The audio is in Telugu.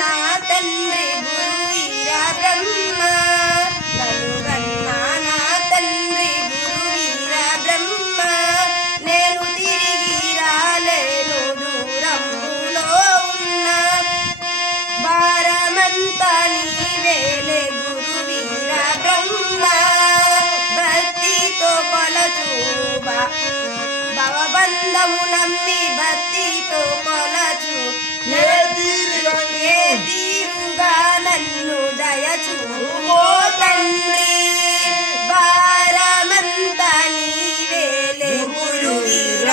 నా తండ్రి గురువీర బ్రహ్మ నలుగన్నా నా తండ్రి గురువీర బ్రహ్మ నేను తిరిగి రాలేను దూరంలో ఉన్న భారమంతా నీవేలే గురువీర బ్రహ్మ భక్తితో కొలచు భవబంధము నమ్మి భక్తితో కొలచు ఏ తీరుగా నన్ను దయచూపో తండ్రి భారమంతా నీవేలే గురువీర